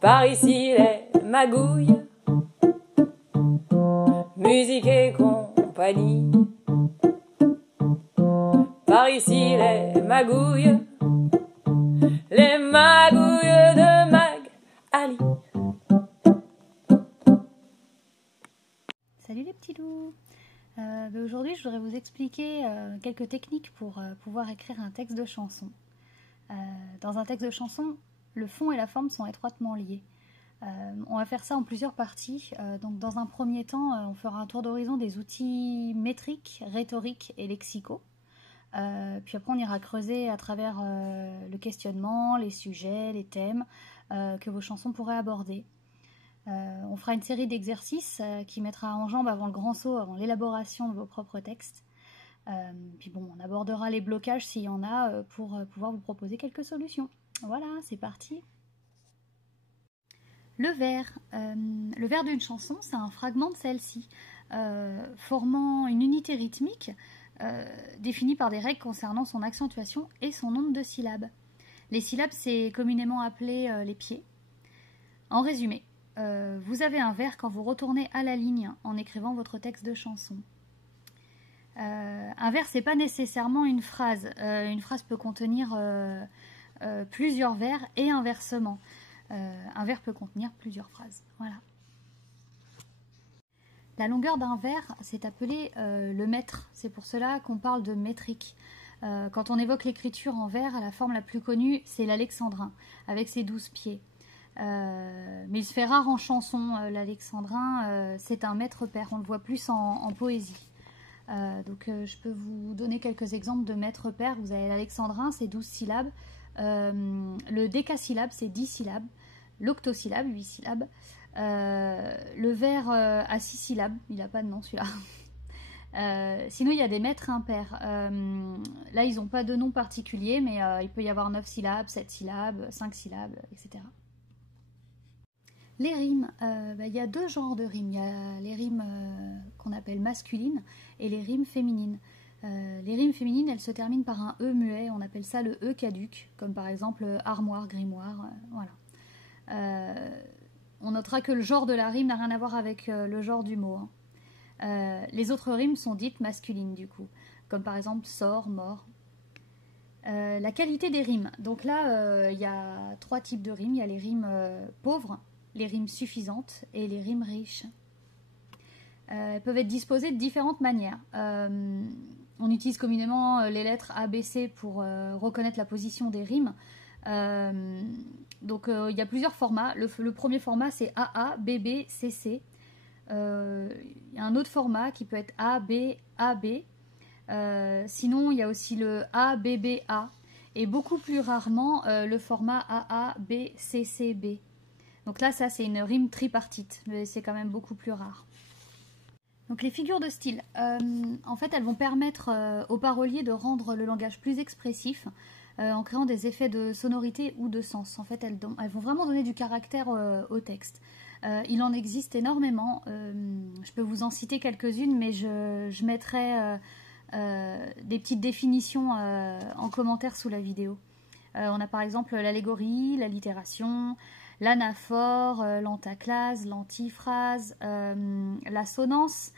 Par ici les magouilles, musique et compagnie. Par ici les magouilles de Mag Ali. Salut les petits loups. Aujourd'hui je voudrais vous expliquer quelques techniques pour pouvoir écrire un texte de chanson. Dans un texte de chanson, le fond et la forme sont étroitement liés. On va faire ça en plusieurs parties. Donc dans un premier temps, on fera un tour d'horizon des outils métriques, rhétoriques et lexicaux. Puis après on ira creuser à travers le questionnement, les sujets, les thèmes que vos chansons pourraient aborder. On fera une série d'exercices qui mettra en jambe avant le grand saut, avant l'élaboration de vos propres textes. Puis bon, on abordera les blocages s'il y en a pour pouvoir vous proposer quelques solutions. Voilà, c'est parti. Le vers d'une chanson, c'est un fragment de celle-ci, formant une unité rythmique définie par des règles concernant son accentuation et son nombre de syllabes. Les syllabes, c'est communément appelé les pieds. En résumé, vous avez un vers quand vous retournez à la ligne en écrivant votre texte de chanson. Un vers, c'est pas nécessairement une phrase. Une phrase peut contenir plusieurs vers et inversement. Un vers peut contenir plusieurs phrases. Voilà. La longueur d'un vers, c'est appelé le mètre. C'est pour cela qu'on parle de métrique. Quand on évoque l'écriture en vers, la forme la plus connue, c'est l'alexandrin, avec ses 12 pieds. Mais il se fait rare en chanson. L'alexandrin, c'est un mètre-pair. On le voit plus en poésie. Je peux vous donner quelques exemples de mètre-pair. Vous avez l'alexandrin, c'est 12 syllabes. Le décasyllabe, c'est 10 syllabes. L'octosyllabe, 8 syllabes. Le vers à 6 syllabes, il n'a pas de nom celui-là. Sinon, il y a des mètres impairs. Là, ils n'ont pas de nom particulier, mais il peut y avoir 9 syllabes, 7 syllabes, 5 syllabes, etc. Les rimes, il y a deux genres de rimes. Il y a les rimes qu'on appelle masculines et les rimes féminines. Les rimes féminines, elles se terminent par un E muet, on appelle ça le E caduc, comme par exemple armoire, grimoire, voilà. On notera que le genre de la rime n'a rien à voir avec le genre du mot. Les autres rimes sont dites masculines du coup, comme par exemple sort, mort. La qualité des rimes, donc là il y a trois types de rimes. Il y a les rimes pauvres, les rimes suffisantes et les rimes riches. Elles peuvent être disposées de différentes manières. On utilise communément les lettres A, B, C pour reconnaître la position des rimes. Il y a plusieurs formats. Le premier format, c'est AA, BB, CC. Il y a un autre format qui peut être AB, AB. Sinon, il y a aussi le ABBA. Et beaucoup plus rarement, le format AA, B, CC, B. Donc là, ça, c'est une rime tripartite. Mais c'est quand même beaucoup plus rare. Donc les figures de style, en fait, elles vont permettre aux paroliers de rendre le langage plus expressif en créant des effets de sonorité ou de sens. En fait, elles vont vraiment donner du caractère au texte. Il en existe énormément. Je peux vous en citer quelques-unes, mais je mettrai des petites définitions en commentaire sous la vidéo. On a par exemple l'allégorie, l'allitération, l'anaphore, l'antaclase, l'antiphrase, l'assonance,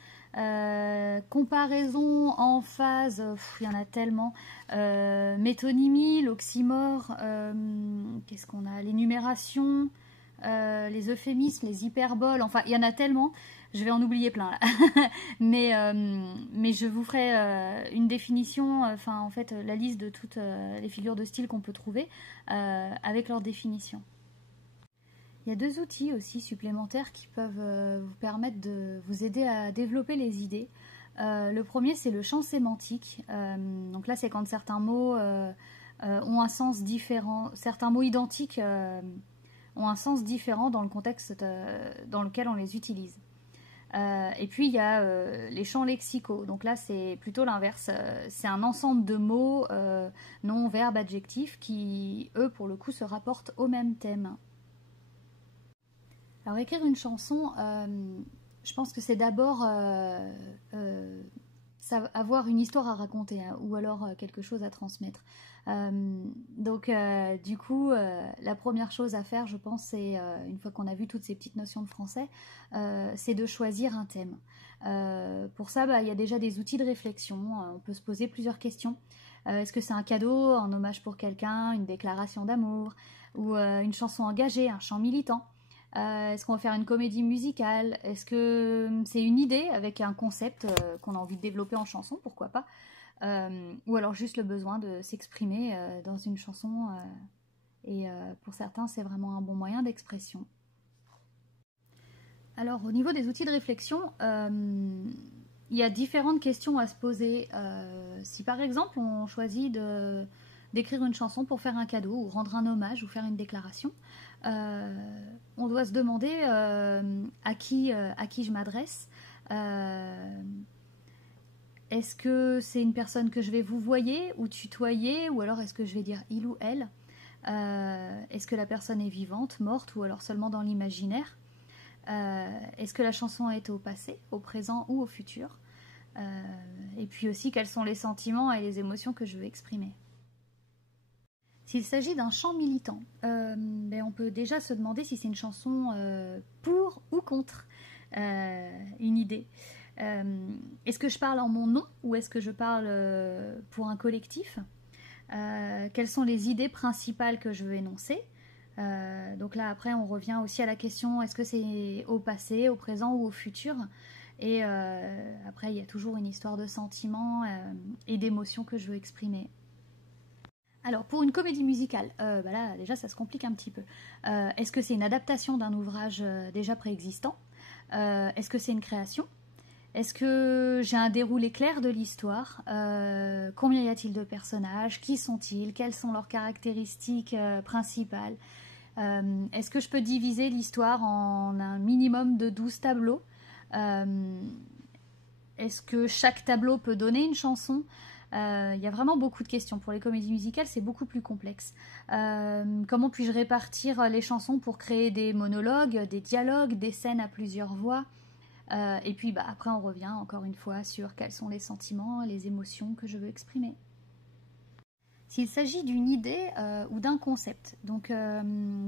comparaison, emphase, il y en a tellement, métonymie, l'oxymore, qu'est-ce qu'on a, l'énumération, les euphémismes, les hyperboles, enfin il y en a tellement, je vais en oublier plein là. mais je vous ferai une définition, en fait la liste de toutes les figures de style qu'on peut trouver avec leur définition. Il y a deux outils aussi supplémentaires qui peuvent vous permettre de vous aider à développer les idées. Le premier, c'est le champ sémantique. Donc là, c'est quand certains mots ont un sens différent, certains mots identiques ont un sens différent dans le contexte dans lequel on les utilise. Et puis, il y a les champs lexicaux. Donc là, c'est plutôt l'inverse. C'est un ensemble de mots, noms, verbes, adjectifs qui, eux, pour le coup, se rapportent au même thème. Alors écrire une chanson, je pense que c'est d'abord avoir une histoire à raconter, hein, ou alors quelque chose à transmettre. Du coup, la première chose à faire, je pense, c'est, une fois qu'on a vu toutes ces petites notions de français, c'est de choisir un thème. Pour ça, il y a déjà des outils de réflexion. On peut se poser plusieurs questions. Est-ce que c'est un cadeau, un hommage pour quelqu'un, une déclaration d'amour, ou une chanson engagée, un chant militant? Est-ce qu'on va faire une comédie musicale? Est-ce que c'est une idée avec un concept qu'on a envie de développer en chanson? Pourquoi pas? Ou alors juste le besoin de s'exprimer dans une chanson. Pour certains, c'est vraiment un bon moyen d'expression. Alors, au niveau des outils de réflexion, il y a différentes questions à se poser. Si par exemple, on choisit d'écrire une chanson pour faire un cadeau, ou rendre un hommage, ou faire une déclaration, on doit se demander à qui je m'adresse. Est-ce que c'est une personne que je vais vous voyer ou tutoyer, ou alors est-ce que je vais dire il ou elle? Est-ce que la personne est vivante, morte, ou alors seulement dans l'imaginaire? Est-ce que la chanson est au passé, au présent ou au futur? Et puis aussi, quels sont les sentiments et les émotions que je veux exprimer? S'il s'agit d'un chant militant, on peut déjà se demander si c'est une chanson pour ou contre une idée. Est-ce que je parle en mon nom ou est-ce que je parle pour un collectif? Quelles sont les idées principales que je veux énoncer? Donc là, après, on revient aussi à la question, est-ce que c'est au passé, au présent ou au futur? Et après, il y a toujours une histoire de sentiments et d'émotions que je veux exprimer. Alors, pour une comédie musicale, là, déjà, ça se complique un petit peu. Est-ce que c'est une adaptation d'un ouvrage déjà préexistant? Est-ce que c'est une création? Est-ce que j'ai un déroulé clair de l'histoire? Combien y a-t-il de personnages? Qui sont-ils? Quelles sont leurs caractéristiques principales? Est-ce que je peux diviser l'histoire en un minimum de 12 tableaux? Est-ce que chaque tableau peut donner une chanson? Il y a vraiment beaucoup de questions. Pour les comédies musicales, c'est beaucoup plus complexe. Comment puis-je répartir les chansons pour créer des monologues, des dialogues, des scènes à plusieurs voix? Et puis après, on revient encore une fois sur quels sont les sentiments, les émotions que je veux exprimer. S'il s'agit d'une idée ou d'un concept, donc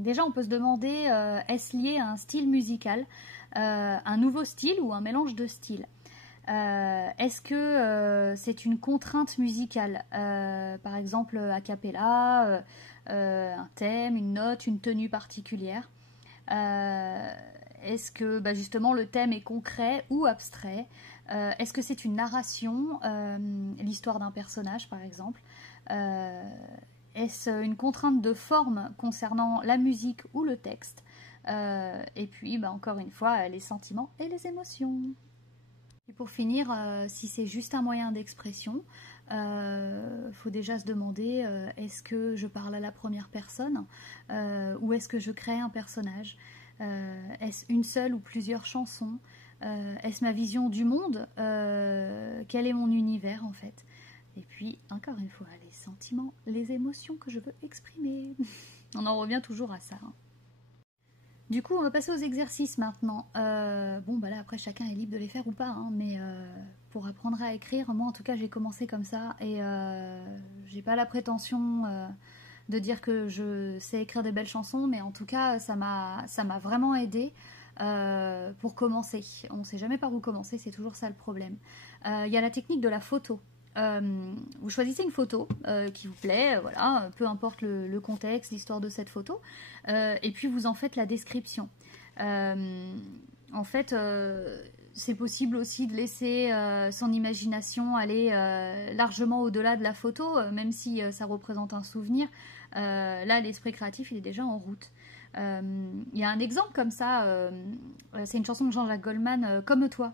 déjà on peut se demander est-ce lié à un style musical, un nouveau style ou un mélange de styles? Est-ce que c'est une contrainte musicale, par exemple a cappella, un thème, une note, une tenue particulière? Est-ce que justement le thème est concret ou abstrait? Est-ce que c'est une narration, l'histoire d'un personnage par exemple? Est-ce une contrainte de forme concernant la musique ou le texte? Et puis encore une fois, les sentiments et les émotions. Et pour finir, si c'est juste un moyen d'expression, faut déjà se demander est-ce que je parle à la première personne ou est-ce que je crée un personnage? Est-ce une seule ou plusieurs chansons? Est-ce ma vision du monde? Quel est mon univers en fait? Et puis, encore une fois, les sentiments, les émotions que je veux exprimer. On en revient toujours à ça. Du coup, on va passer aux exercices maintenant. Là, après, chacun est libre de les faire ou pas, mais pour apprendre à écrire, moi, en tout cas, j'ai commencé comme ça, et j'ai pas la prétention de dire que je sais écrire des belles chansons, mais en tout cas, ça m'a vraiment aidé pour commencer. On ne sait jamais par où commencer, c'est toujours ça le problème. Il y a la technique de la photo. Vous choisissez une photo qui vous plaît, voilà, peu importe le contexte, l'histoire de cette photo, et puis vous en faites la description. En fait, c'est possible aussi de laisser son imagination aller largement au-delà de la photo, même si ça représente un souvenir. Là, l'esprit créatif, il est déjà en route. Il y a un exemple comme ça, c'est une chanson de Jean-Jacques Goldman, Comme toi.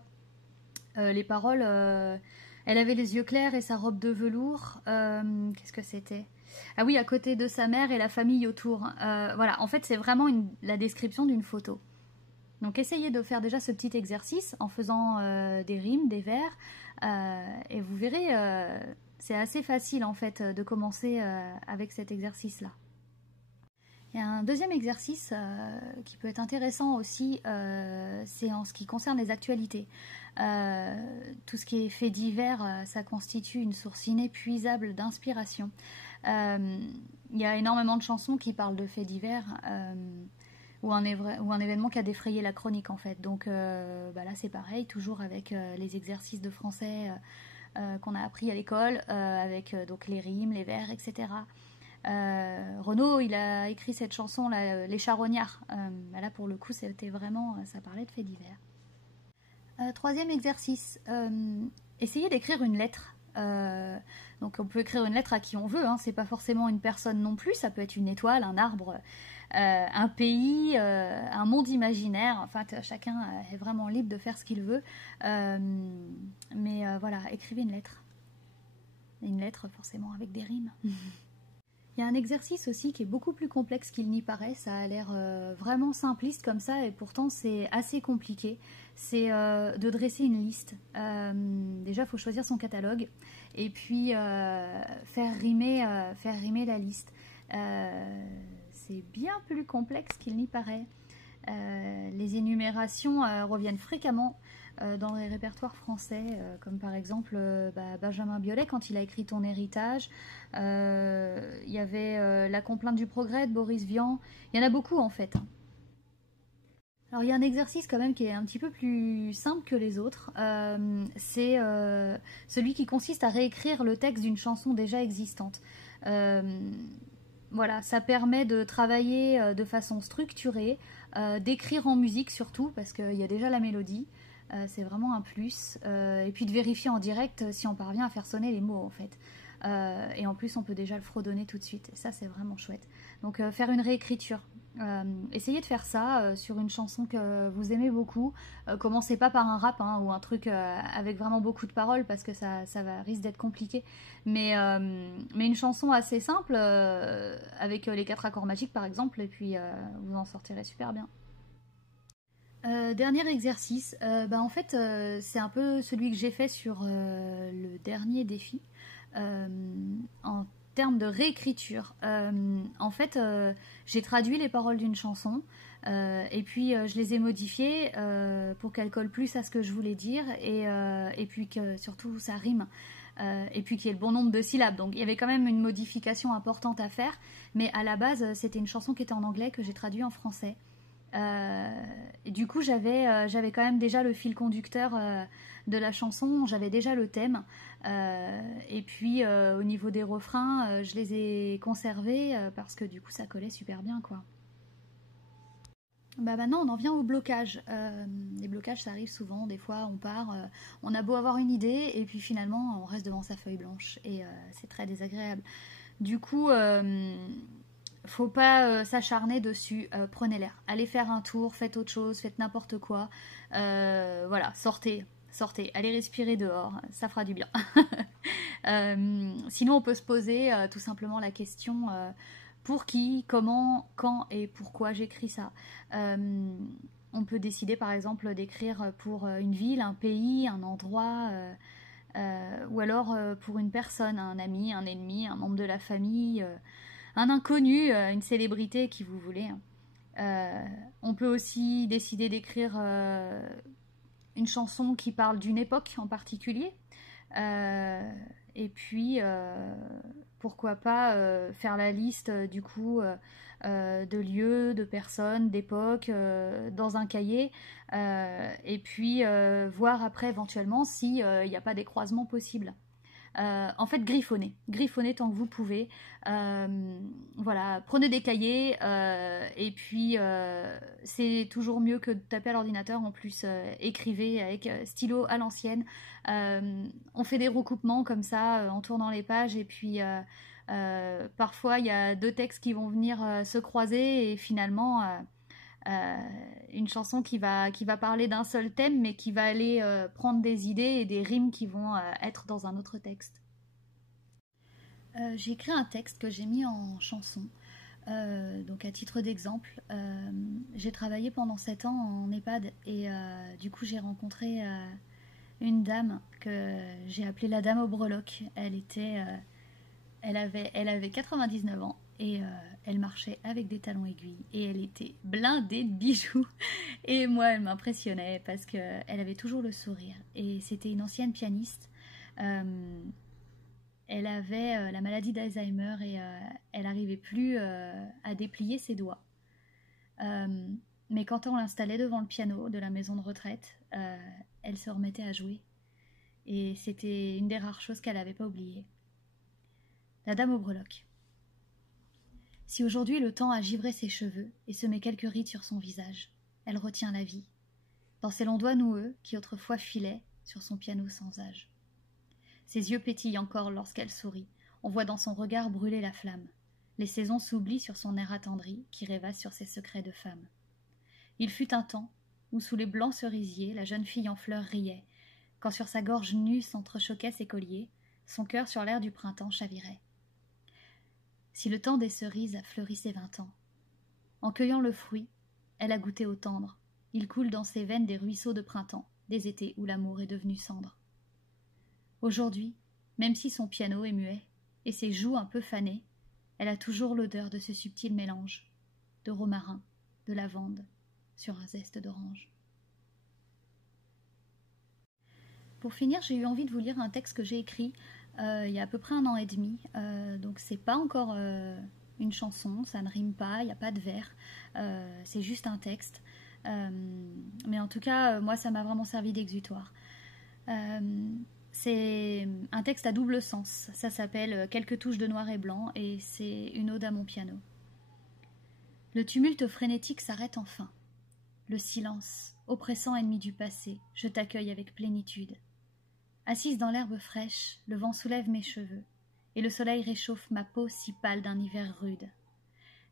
Les paroles... elle avait les yeux clairs et sa robe de velours. Qu'est-ce que c'était? Ah oui, à côté de sa mère et la famille autour. Voilà, en fait, c'est vraiment la description d'une photo. Donc, essayez de faire déjà ce petit exercice en faisant des rimes, des vers. Et vous verrez, c'est assez facile, en fait, de commencer avec cet exercice-là. Il y a un deuxième exercice qui peut être intéressant aussi, c'est en ce qui concerne les actualités. Tout ce qui est fait divers, ça constitue une source inépuisable d'inspiration. Il y a énormément de chansons qui parlent de faits divers ou un événement qui a défrayé la chronique en fait. Donc là c'est pareil, toujours avec les exercices de français qu'on a appris à l'école, avec donc les rimes, les vers, etc. Renaud, il a écrit cette chanson là, Les Charognards. Là pour le coup c'était vraiment, ça parlait de faits divers. Troisième exercice, essayez d'écrire une lettre. Donc on peut écrire une lettre à qui on veut, hein. C'est pas forcément une personne non plus, ça peut être une étoile, un arbre, un pays, un monde imaginaire. Enfin chacun est vraiment libre de faire ce qu'il veut, mais voilà, écrivez une lettre forcément avec des rimes. Il y a un exercice aussi qui est beaucoup plus complexe qu'il n'y paraît, ça a l'air vraiment simpliste comme ça et pourtant c'est assez compliqué. C'est de dresser une liste. Déjà il faut choisir son catalogue et puis faire rimer la liste. C'est bien plus complexe qu'il n'y paraît. Les énumérations reviennent fréquemment dans les répertoires français, comme par exemple Benjamin Biolay quand il a écrit Ton héritage. Il y avait La complainte du progrès de Boris Vian. Il y en a beaucoup en fait. Alors il y a un exercice quand même qui est un petit peu plus simple que les autres. C'est celui qui consiste à réécrire le texte d'une chanson déjà existante. Voilà, ça permet de travailler de façon structurée, d'écrire en musique surtout, parce qu'il y a déjà la mélodie. C'est vraiment un plus. Et puis de vérifier en direct si on parvient à faire sonner les mots en fait. Et en plus on peut déjà le fredonner tout de suite. Et ça c'est vraiment chouette. Donc faire une réécriture. Essayez de faire ça sur une chanson que vous aimez beaucoup. Commencez pas par un rap hein, ou un truc avec vraiment beaucoup de paroles parce que ça risque d'être compliqué. Mais une chanson assez simple avec les 4 accords magiques par exemple et puis vous en sortirez super bien. Dernier exercice, en fait c'est un peu celui que j'ai fait sur le dernier défi en termes de réécriture. En fait j'ai traduit les paroles d'une chanson et puis je les ai modifiées pour qu'elles collent plus à ce que je voulais dire et puis que surtout ça rime. Et puis qu'il y ait le bon nombre de syllabes. Donc il y avait quand même une modification importante à faire, mais à la base c'était une chanson qui était en anglais que j'ai traduit en français. Et du coup j'avais quand même déjà le fil conducteur de la chanson, j'avais déjà le thème et puis au niveau des refrains je les ai conservés parce que du coup ça collait super bien quoi. Maintenant on en vient au blocage. Les blocages ça arrive souvent, des fois on part, on a beau avoir une idée et puis finalement on reste devant sa feuille blanche et c'est très désagréable. Du coup faut pas s'acharner dessus, prenez l'air, allez faire un tour, faites autre chose, faites n'importe quoi, voilà, sortez, allez respirer dehors, ça fera du bien. Sinon on peut se poser tout simplement la question pour qui, comment, quand et pourquoi j'écris ça. On peut décider par exemple d'écrire pour une ville, un pays, un endroit, ou alors pour une personne, un ami, un ennemi, un membre de la famille, un inconnu, une célébrité qui vous voulez. On peut aussi décider d'écrire une chanson qui parle d'une époque en particulier. Et puis, pourquoi pas faire la liste du coup de lieux, de personnes, d'époques dans un cahier. Et puis voir après éventuellement s'il n'y a pas des croisements possibles. En fait, griffonnez tant que vous pouvez. Voilà, prenez des cahiers et puis c'est toujours mieux que de taper à l'ordinateur. En plus, écrivez avec stylo à l'ancienne. On fait des recoupements comme ça en tournant les pages et puis parfois il y a 2 textes qui vont venir se croiser et finalement une chanson qui va parler d'un seul thème mais qui va aller prendre des idées et des rimes qui vont être dans un autre texte. J'ai écrit un texte que j'ai mis en chanson. Donc à titre d'exemple, j'ai travaillé pendant 7 ans en EHPAD et du coup j'ai rencontré une dame que j'ai appelée la dame aux breloques. Elle était elle avait 99 ans et elle marchait avec des talons aiguilles et elle était blindée de bijoux. Et moi, elle m'impressionnait parce qu'elle avait toujours le sourire. Et c'était une ancienne pianiste. Elle avait la maladie d'Alzheimer et elle n'arrivait plus à déplier ses doigts. Mais quand on l'installait devant le piano de la maison de retraite, elle se remettait à jouer. Et c'était une des rares choses qu'elle n'avait pas oubliées. La dame aux breloques. Si aujourd'hui le temps a givré ses cheveux et semé quelques rides sur son visage, elle retient la vie, dans ses longs doigts noueux qui autrefois filaient sur son piano sans âge. Ses yeux pétillent encore lorsqu'elle sourit, on voit dans son regard brûler la flamme. Les saisons s'oublient sur son air attendri qui rêvasse sur ses secrets de femme. Il fut un temps où sous les blancs cerisiers la jeune fille en fleurs riait, quand sur sa gorge nue s'entrechoquaient ses colliers, son cœur sur l'air du printemps chavirait. Si le temps des cerises a fleuri ses 20 ans, en cueillant le fruit, elle a goûté au tendre, il coule dans ses veines des ruisseaux de printemps, des étés où l'amour est devenu cendre. Aujourd'hui, même si son piano est muet, et ses joues un peu fanées, elle a toujours l'odeur de ce subtil mélange, de romarin, de lavande, sur un zeste d'orange. Pour finir, j'ai eu envie de vous lire un texte que j'ai écrit il y a à peu près 1 an et demi, donc c'est pas encore une chanson, ça ne rime pas, il n'y a pas de vers, c'est juste un texte, mais en tout cas, moi ça m'a vraiment servi d'exutoire. C'est un texte à double sens, ça s'appelle « Quelques touches de noir et blanc » et c'est une ode à mon piano. Le tumulte frénétique s'arrête enfin. Le silence, oppressant ennemi du passé, je t'accueille avec plénitude. Assise dans l'herbe fraîche, le vent soulève mes cheveux, et le soleil réchauffe ma peau si pâle d'un hiver rude.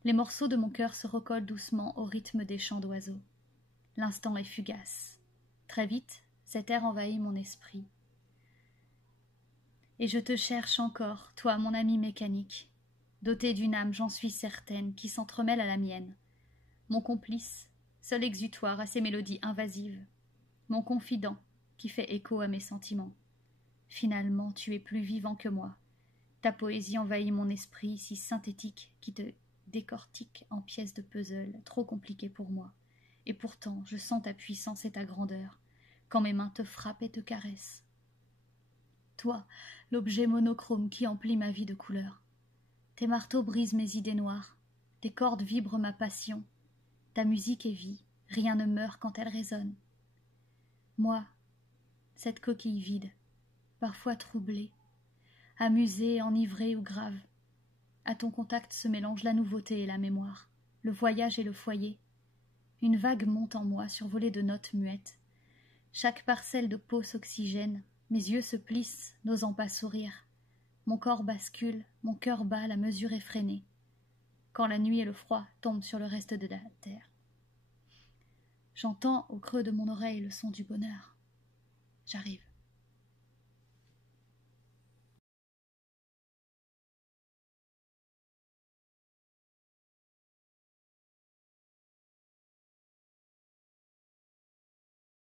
Les morceaux de mon cœur se recollent doucement au rythme des chants d'oiseaux. L'instant est fugace. Très vite, cet air envahit mon esprit. Et je te cherche encore, toi, mon ami mécanique, doté d'une âme, j'en suis certaine, qui s'entremêle à la mienne. Mon complice, seul exutoire à ces mélodies invasives. Mon confident, qui fait écho à mes sentiments. Finalement, tu es plus vivant que moi. Ta poésie envahit mon esprit, si synthétique, qui te décortique en pièces de puzzle, trop compliquées pour moi. Et pourtant, je sens ta puissance et ta grandeur, quand mes mains te frappent et te caressent. Toi, l'objet monochrome qui emplit ma vie de couleurs. Tes marteaux brisent mes idées noires, tes cordes vibrent ma passion. Ta musique est vie, rien ne meurt quand elle résonne. Moi, cette coquille vide, parfois troublée, amusée, enivrée ou grave. À ton contact se mélangent la nouveauté et la mémoire, le voyage et le foyer. Une vague monte en moi, survolée de notes muettes. Chaque parcelle de peau s'oxygène, mes yeux se plissent, n'osant pas sourire. Mon corps bascule, mon cœur bat, la mesure effrénée. Quand la nuit et le froid tombent sur le reste de la terre. J'entends au creux de mon oreille le son du bonheur. J'arrive.